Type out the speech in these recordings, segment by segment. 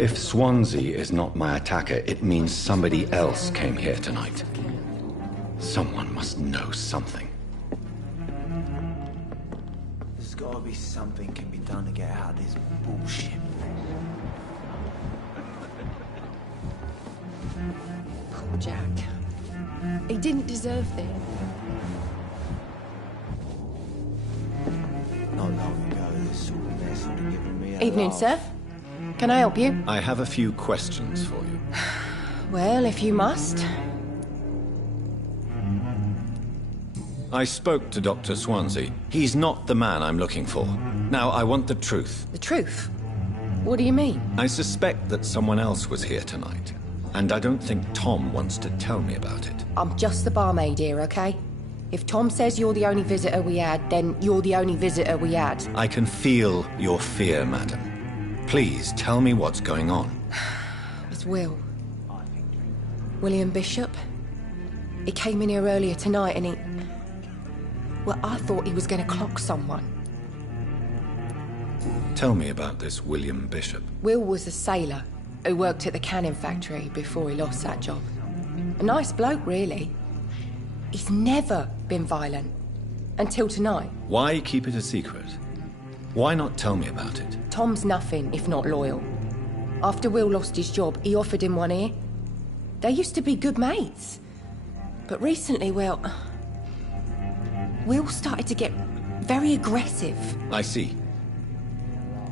If Swansea is not my attacker, it means somebody else came here tonight. Someone must know something. There's gotta be something can be done to get out of this bullshit. Poor Jack. He didn't deserve this. Not long ago, this sort of mess would have given me a Evening, laugh. sir. Can I help you? I have a few questions for you. Well, if you must. I spoke to Dr. Swansea. He's not the man I'm looking for. Now, I want the truth. The truth? What do you mean? I suspect that someone else was here tonight, and I don't think Tom wants to tell me about it. I'm just the barmaid here, okay? If Tom says you're the only visitor we had, then you're the only visitor we had. I can feel your fear, madam. Please, tell me what's going on. It's Will. William Bishop. He came in here earlier tonight and he... Well, I thought he was going to clock someone. Tell me about this William Bishop. Will was a sailor who worked at the cannon factory before he lost that job. A nice bloke, really. He's never been violent. Until tonight. Why keep it a secret? Why not tell me about it? Tom's nothing if not loyal. After Will lost his job, he offered him one ear. They used to be good mates. But recently, well... Will started to get very aggressive. I see.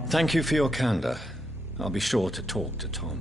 Thank you for your candor. I'll be sure to talk to Tom.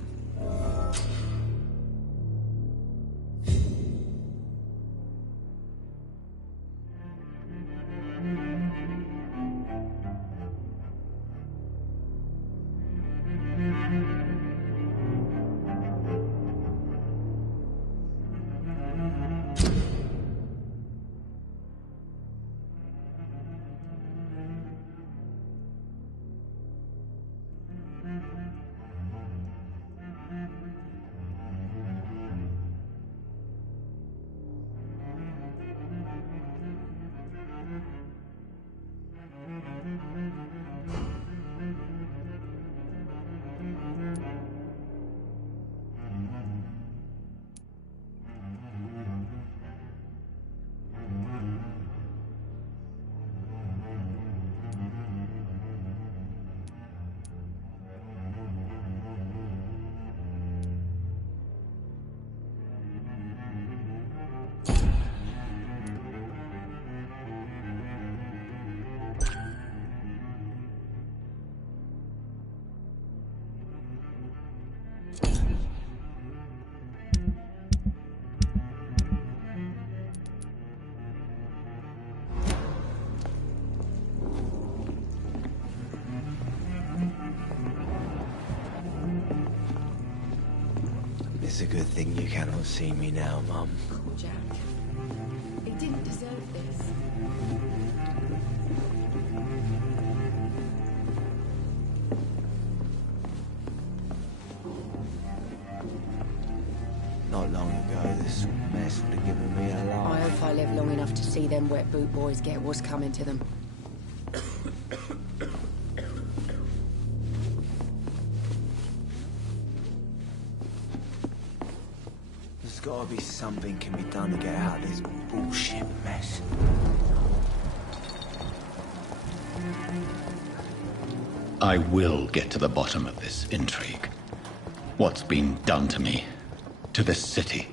It's a good thing you cannot see me now, Mum. Poor Jack. He didn't deserve this. Not long ago, this sort of mess would have given me a laugh. I hope I live long enough to see them wet boot boys get what's coming to them. There's gotta be something can be done to get out of this bullshit mess. I will get to the bottom of this intrigue. What's been done to me, to this city.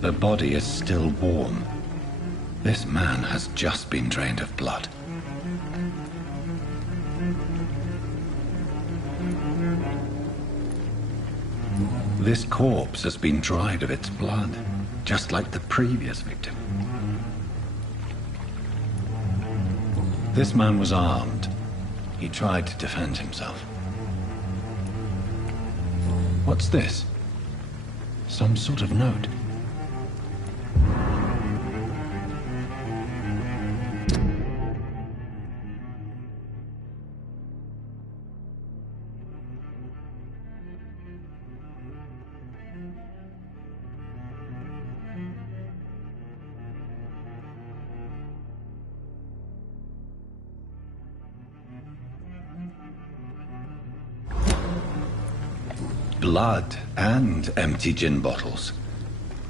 The body is still warm. This man has just been drained of blood. This corpse has been dried of its blood, just like the previous victim. This man was armed. He tried to defend himself. What's this? Some sort of note. blood and empty gin bottles.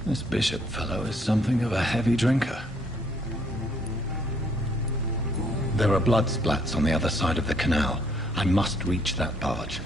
This Bishop fellow is something of a heavy drinker. There are blood splats on the other side of the canal. I must reach that barge.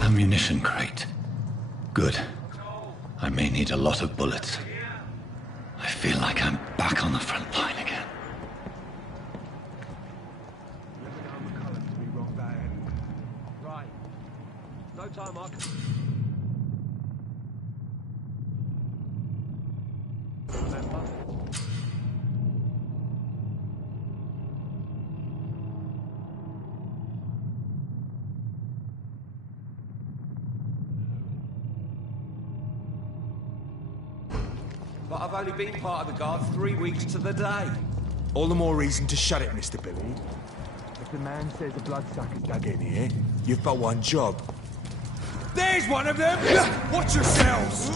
Ammunition crate. Good. I may need a lot of bullets. I feel like I'm back on the front line again. Right. No time, Mark. Remember? But I've only been part of the guard 3 weeks to the day. All the more reason to shut it, Mr. Billy. If the man says the bloodsucker's dug in here, you've got one job. There's one of them! Watch yourselves!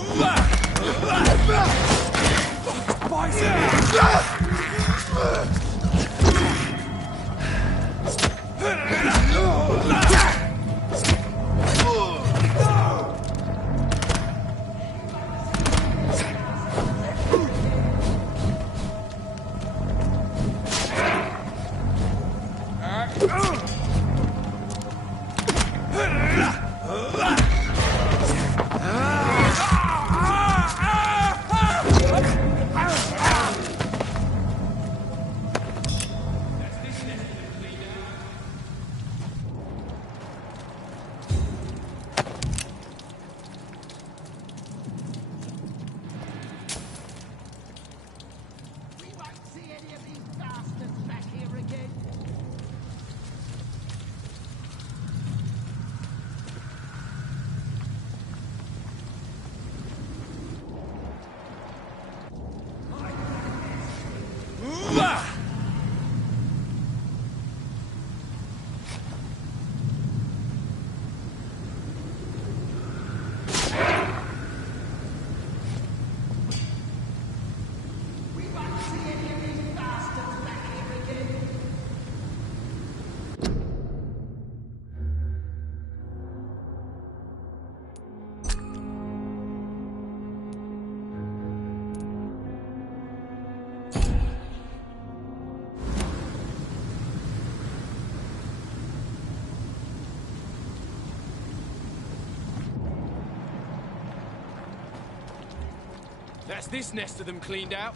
That's this nest of them cleaned out.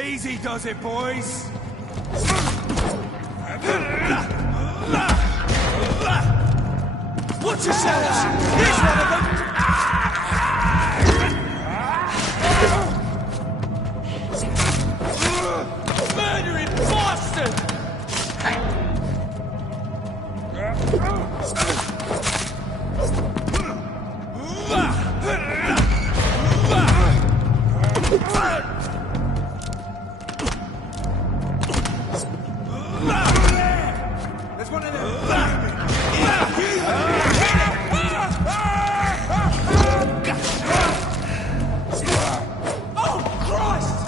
Easy does it, boys! Watch yourselves! Here's one of them! Murdering bastard! There's one of them. Oh, Christ!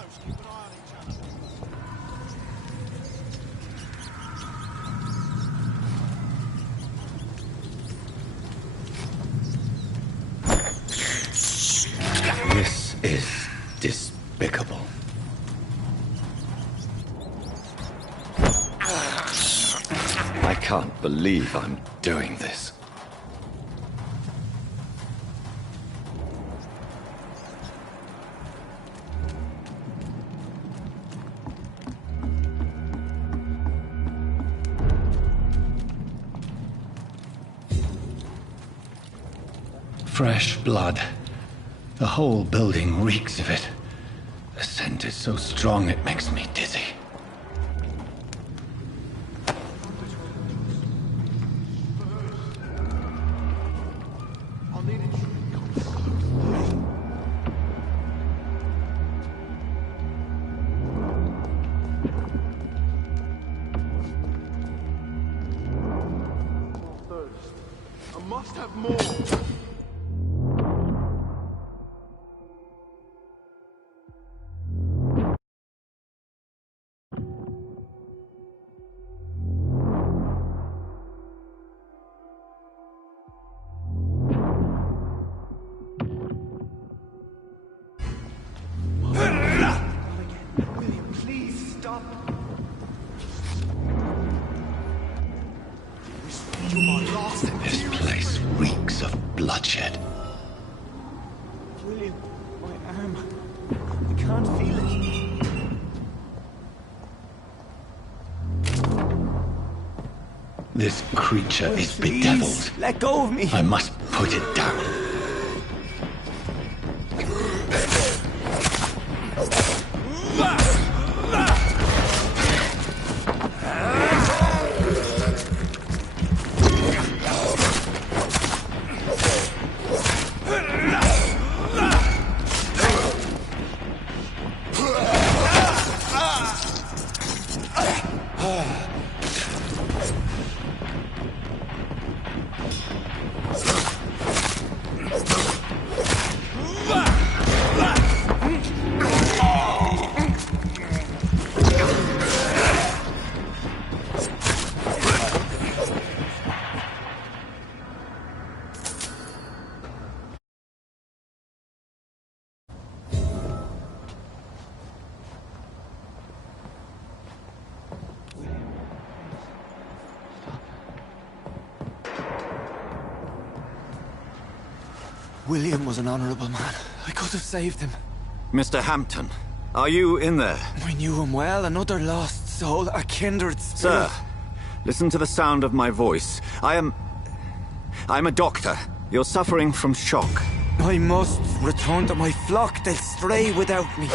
close. Keep an eye on each other. This is despicable. I can't believe I'm doing this. Fresh blood. The whole building reeks of it. The scent is so strong it makes me dizzy. I must have more. William, please stop. You're my last and This dearest place friend. reeks of bloodshed. William, my arm. I can't feel it. This creature is Please, bedeviled. let go of me. I must put it down. William was an honorable man. I could have saved him. Mr. Hampton, are you in there? I knew him well, another lost soul, a kindred spirit. Sir, listen to the sound of my voice. I'm a doctor. You're suffering from shock. I must return to my flock. They'll stray without me.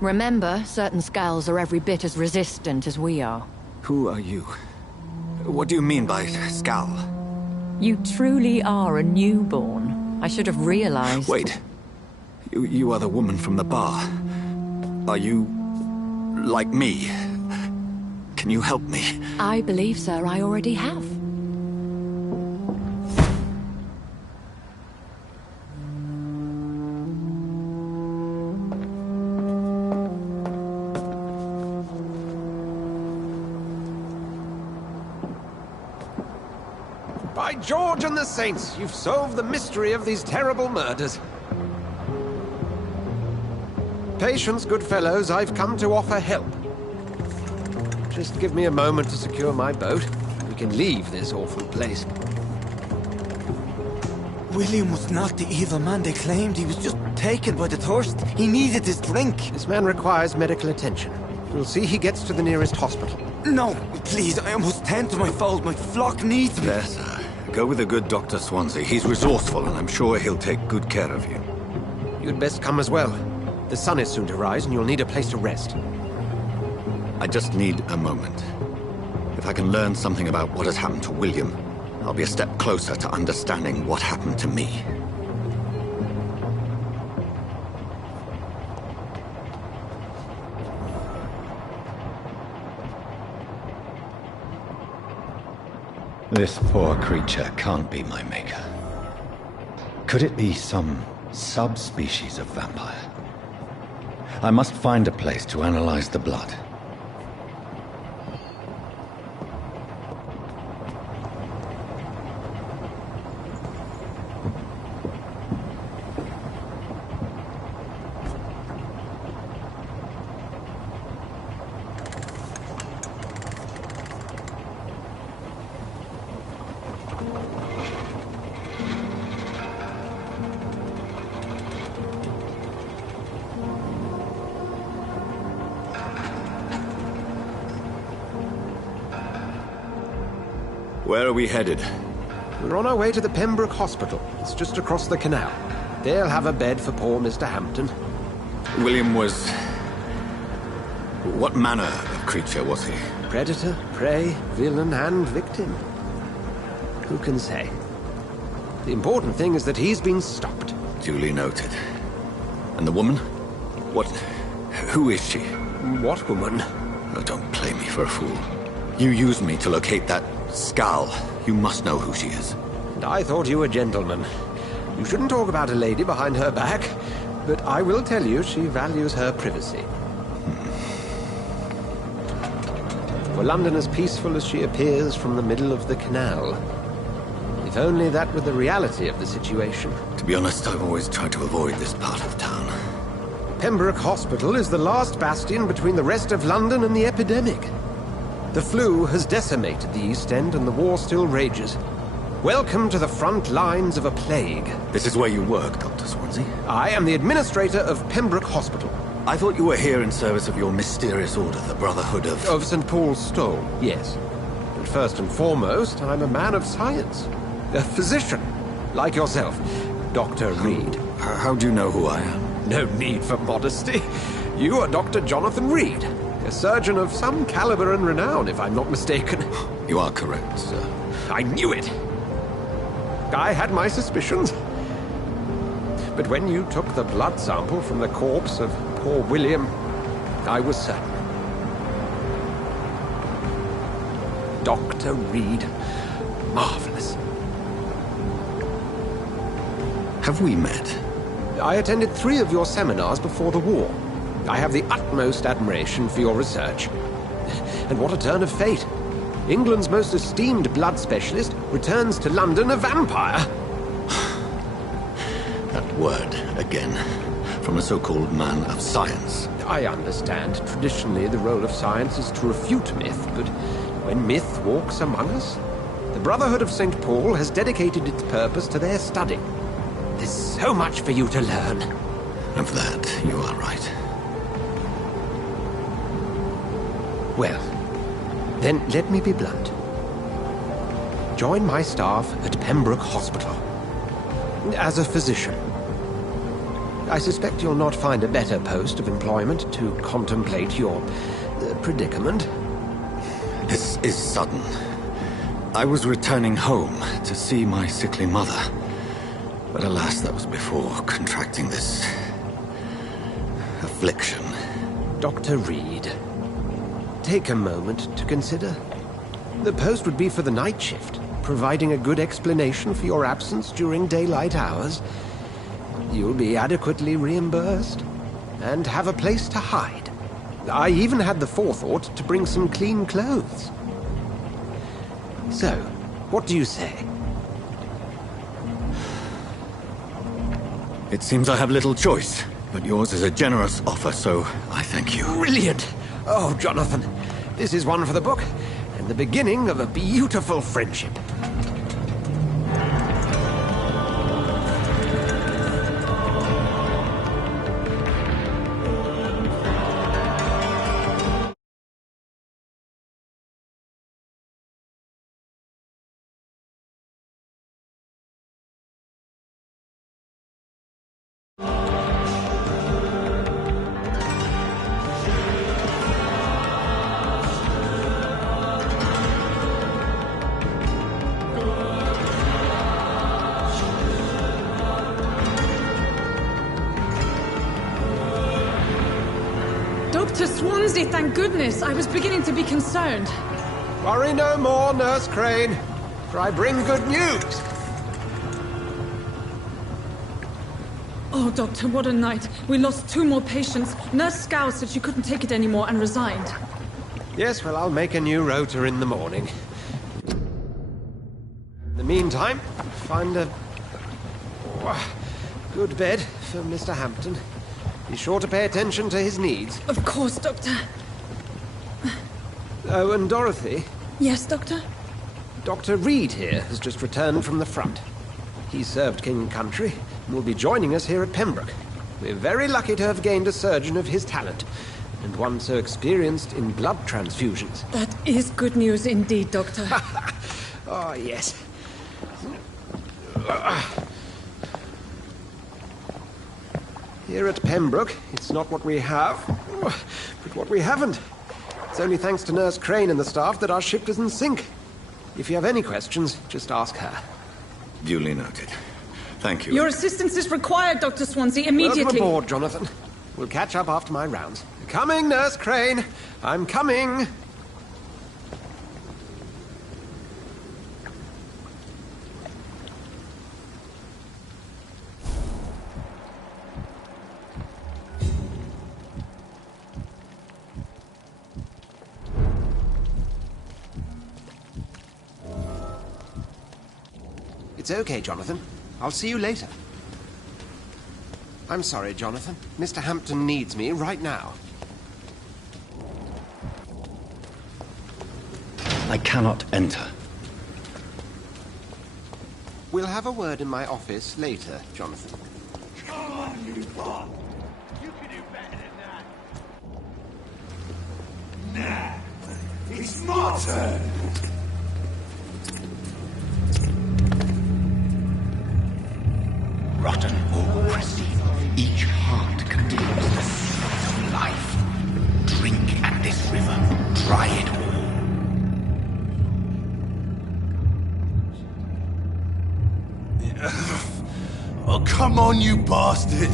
Remember, certain skulls are every bit as resistant as we are. Who are you? What do you mean by Skal? You truly are a newborn. I should have realized. Wait. You are the woman from the bar. Are you... like me? Can you help me? I believe, sir, I already have. By George and the Saints, you've solved the mystery of these terrible murders. Patience, good fellows, I've come to offer help. Just give me a moment to secure my boat. We can leave this awful place. William was not the evil man they claimed. He was just taken by the thirst. He needed his drink. This man requires medical attention. We'll see he gets to the nearest hospital. No, please, I must tend to my fold. My flock needs me. There, sir. Go with the good Dr. Swansea. He's resourceful, and I'm sure he'll take good care of you. You'd best come as well. The sun is soon to rise, and you'll need a place to rest. I just need a moment. If I can learn something about what has happened to William, I'll be a step closer to understanding what happened to me. This poor creature can't be my maker. Could it be some subspecies of vampire? I must find a place to analyze the blood. Where are we headed? We're on our way to the Pembroke Hospital. It's just across the canal. They'll have a bed for poor Mr. Hampton. William was... What manner of creature was he? Predator, prey, villain, and victim. Who can say? The important thing is that he's been stopped. Duly noted. And the woman? What... Who is she? What woman? Oh, don't play me for a fool. You used me to locate that skull. You must know who she is. And I thought you a gentleman. You shouldn't talk about a lady behind her back, but I will tell you she values her privacy. For London as peaceful as she appears from the middle of the canal. If only that were the reality of the situation. To be honest, I've always tried to avoid this part of town. Pembroke Hospital is the last bastion between the rest of London and the epidemic. The flu has decimated the East End and the war still rages. Welcome to the front lines of a plague. This is where you work, Dr. Swansea? I am the administrator of Pembroke Hospital. I thought you were here in service of your mysterious order, the Brotherhood of... Of St. Paul's Stole, yes. But first and foremost, I'm a man of science. A physician, like yourself, Dr. Reed. How do you know who I am? No need for modesty. You are Dr. Jonathan Reed. A surgeon of some caliber and renown, if I'm not mistaken. You are correct, sir. I knew it! I had my suspicions. But when you took the blood sample from the corpse of poor William, I was certain. Dr. Reed. Marvelous. Have we met? I attended 3 of your seminars before the war. I have the utmost admiration for your research. And what a turn of fate. England's most esteemed blood specialist returns to London a vampire. That word, again. From a so-called man of science. I understand. Traditionally, the role of science is to refute myth, but when myth walks among us, the Brotherhood of St. Paul has dedicated its purpose to their study. There's so much for you to learn. Of that, you are right. Well, then let me be blunt. Join my staff at Pembroke Hospital. As a physician. I suspect you'll not find a better post of employment to contemplate your predicament. This is sudden. I was returning home to see my sickly mother. But alas, that was before contracting this... affliction. Dr. Reed, take a moment to consider. The post would be for the night shift, providing a good explanation for your absence during daylight hours. You'll be adequately reimbursed, and have a place to hide. I even had the forethought to bring some clean clothes. So, what do you say? It seems I have little choice, but yours is a generous offer, so I thank you. Brilliant! Oh, Jonathan, this is one for the book, and the beginning of a beautiful friendship. Dr. Swansea, thank goodness. I was beginning to be concerned. Worry no more, Nurse Crane. for I bring good news. Oh, Doctor, what a night. We lost 2 more patients. Nurse Scow said she couldn't take it anymore and resigned. Yes, well, I'll make a new rota in the morning. In the meantime, find a good bed for Mr. Hampton. Be sure to pay attention to his needs. Of course, Doctor. Oh, and Dorothy, Yes, Doctor? Dr. Reed here has just returned from the front. He served King and Country and will be joining us here at Pembroke. We're very lucky to have gained a surgeon of his talent, and one so experienced in blood transfusions. That is good news indeed, Doctor. Oh, yes. Here at Pembroke, it's not what we have, but what we haven't. It's only thanks to Nurse Crane and the staff that our ship doesn't sink. If you have any questions, just ask her. Duly noted. Thank you. Your assistance is required, Dr. Swansea, immediately. Welcome aboard, Jonathan. We'll catch up after my rounds. Coming, Nurse Crane. I'm coming. It's okay, Jonathan. I'll see you later. I'm sorry, Jonathan. Mr. Hampton needs me right now. I cannot enter. We'll have a word in my office later, Jonathan. Come on, you bot! You can do better than that! Nah! It's my turn! Rotten or pristine, each heart contains the secret of life. Drink at this river, try it all. Oh, come on, you bastard!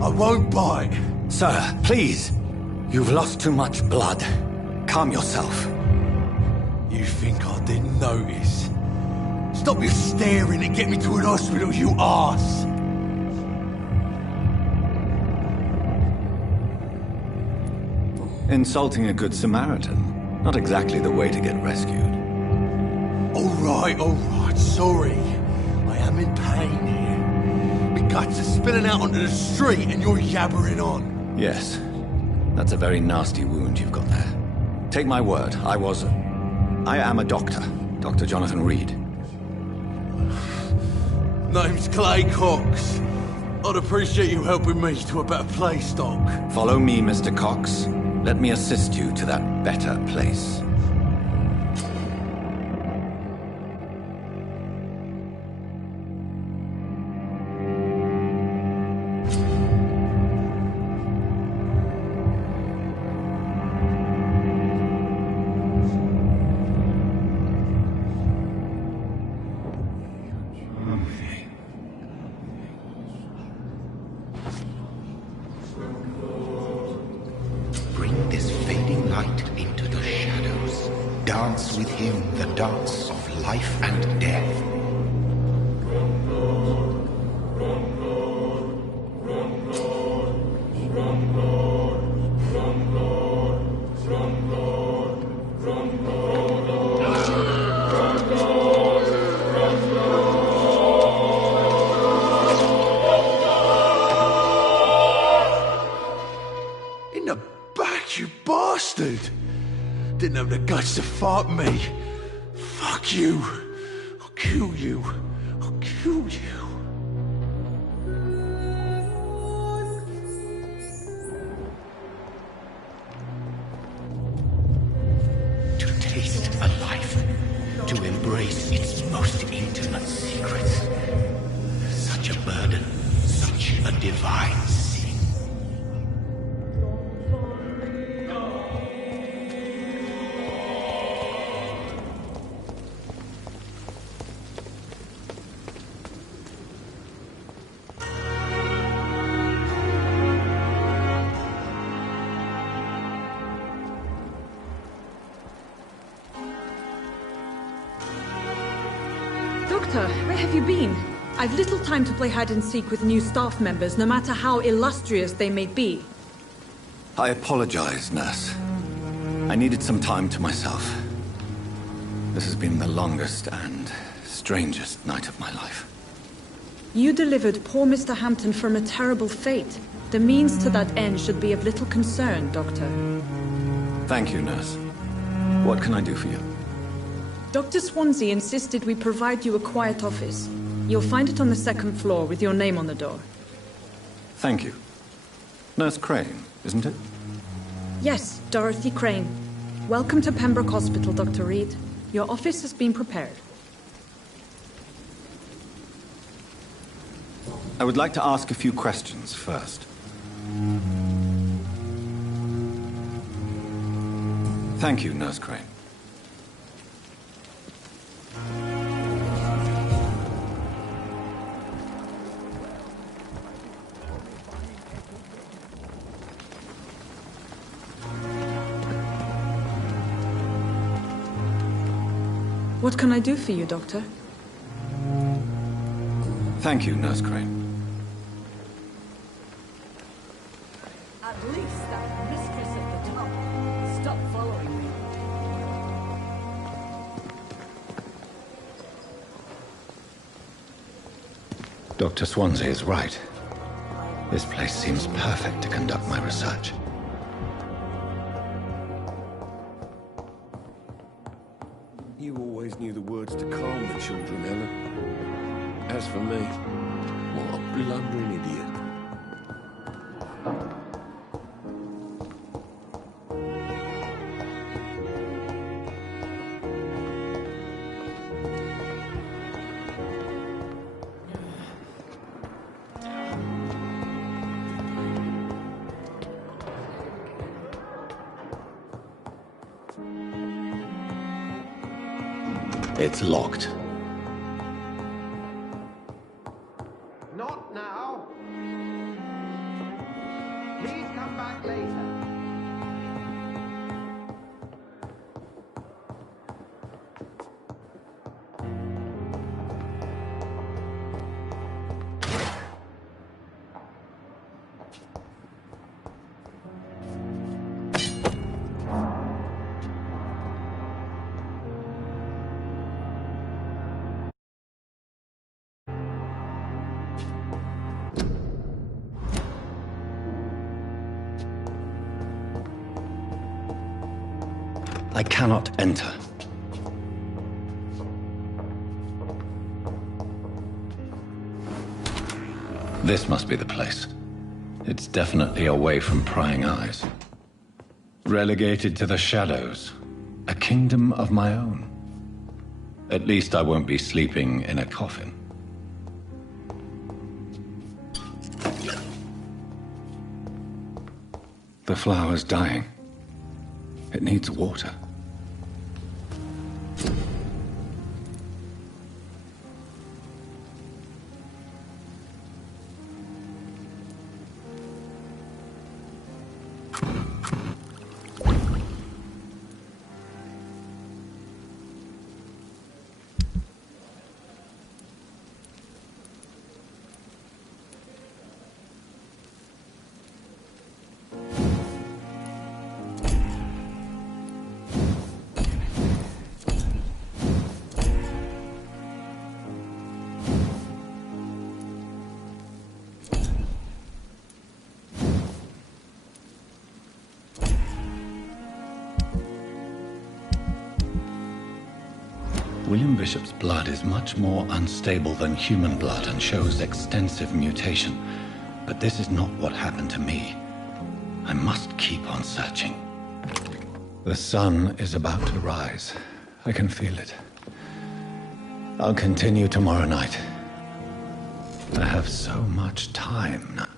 I won't bite! Sir, please. You've lost too much blood. Calm yourself. You think I didn't notice? Stop your staring and get me to an hospital, you arse! Insulting a good Samaritan. Not exactly the way to get rescued. All right, sorry. I am in pain here. My guts are spilling out onto the street and you're yabbering on. Yes. That's a very nasty wound you've got there. Take my word, I am a doctor. Dr. Jonathan Reed. Name's Clay Cox. I'd appreciate you helping me to a better place, Doc. Follow me, Mr. Cox. Let me assist you to that better place. Bring this fading light into the shadows. Dance with him the dance of life and death. In the back, you bastard! Didn't have the guts to fight me. Fuck you. I'll kill you. I'll kill you. To taste a life, to embrace its most intimate secrets. Such a burden, such a divine sin. Doctor, where have you been? I've little time to play hide and seek with new staff members, no matter how illustrious they may be. I apologize, nurse. I needed some time to myself. This has been the longest and strangest night of my life. You delivered poor Mr. Hampton from a terrible fate. The means to that end should be of little concern, Doctor. Thank you, nurse. What can I do for you? Dr. Swansea insisted we provide you a quiet office. You'll find it on the second floor with your name on the door. Thank you. Nurse Crane, isn't it? Yes, Dorothy Crane. Welcome to Pembroke Hospital, Dr. Reed. Your office has been prepared. I would like to ask a few questions first. Thank you, Nurse Crane. What can I do for you, Doctor? Thank you, Nurse Crane. At least that mistress at the top stopped following me. Dr. Swansea is right. This place seems perfect to conduct my research. You always knew the words to calm the children, Ella. As for me, what a blundering idiot. It's locked. Not now. Please come back later. I cannot enter. This must be the place. It's definitely away from prying eyes. Relegated to the shadows. A kingdom of my own. At least I won't be sleeping in a coffin. The flower's dying. It needs water. William Bishop's blood is much more unstable than human blood and shows extensive mutation. But this is not what happened to me. I must keep on searching. The sun is about to rise. I can feel it. I'll continue tomorrow night. I have so much time now.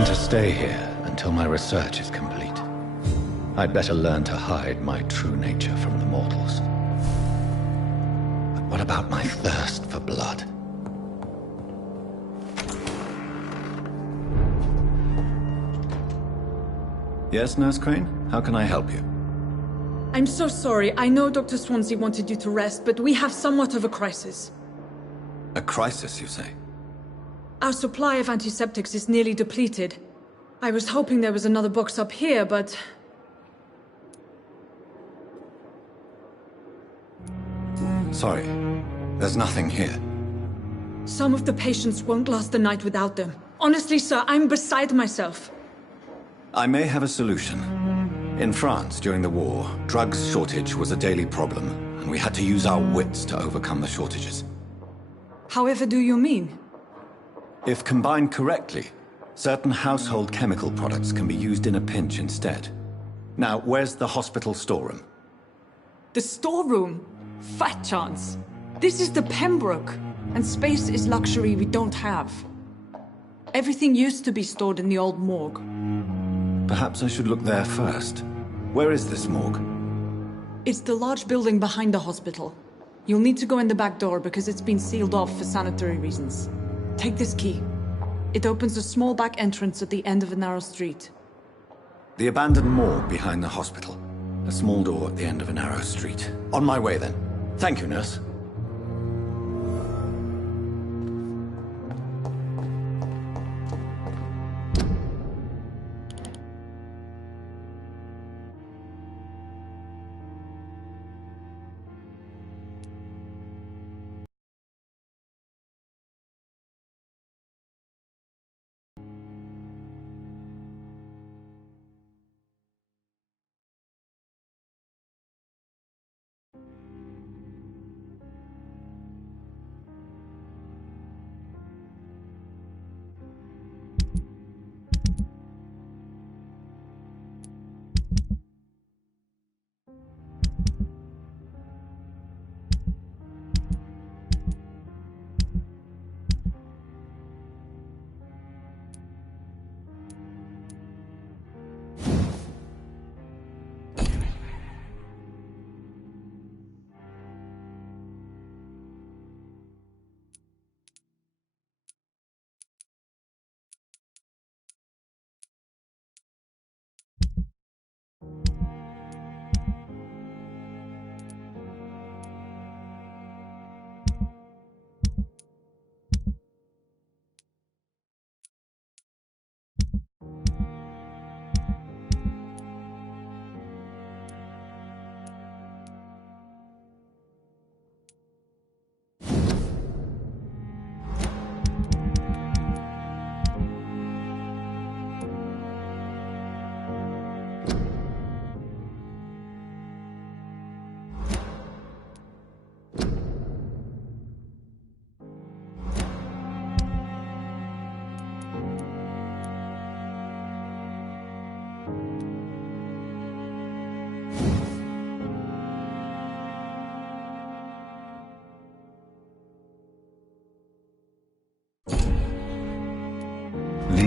plan to stay here until my research is complete. I'd better learn to hide my true nature from the mortals. But what about my thirst for blood? Yes, Nurse Crane? How can I help you? I'm so sorry. I know Dr. Swansea wanted you to rest, but we have somewhat of a crisis. A crisis, you say? Our supply of antiseptics is nearly depleted. I was hoping there was another box up here, but... Sorry. There's nothing here. Some of the patients won't last the night without them. Honestly, sir, I'm beside myself. I may have a solution. In France, during the war, drugs shortage was a daily problem, and we had to use our wits to overcome the shortages. However do you mean? If combined correctly, certain household chemical products can be used in a pinch instead. Now, where's the hospital storeroom? The storeroom? Fat chance. This is the Pembroke, and space is luxury we don't have. Everything used to be stored in the old morgue. Perhaps I should look there first. Where is this morgue? It's the large building behind the hospital. You'll need to go in the back door because it's been sealed off for sanitary reasons. Take this key. It opens a small back entrance at the end of a narrow street. The abandoned morgue behind the hospital. A small door at the end of a narrow street. On my way then. Thank you, nurse.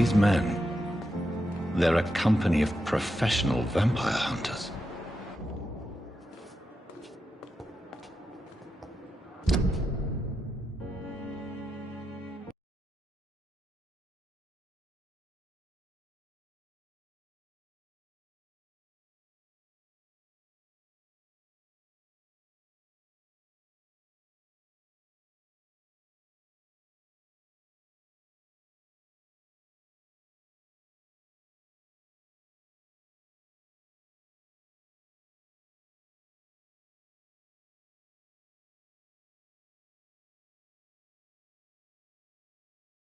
These men, they're a company of professional vampire hunters.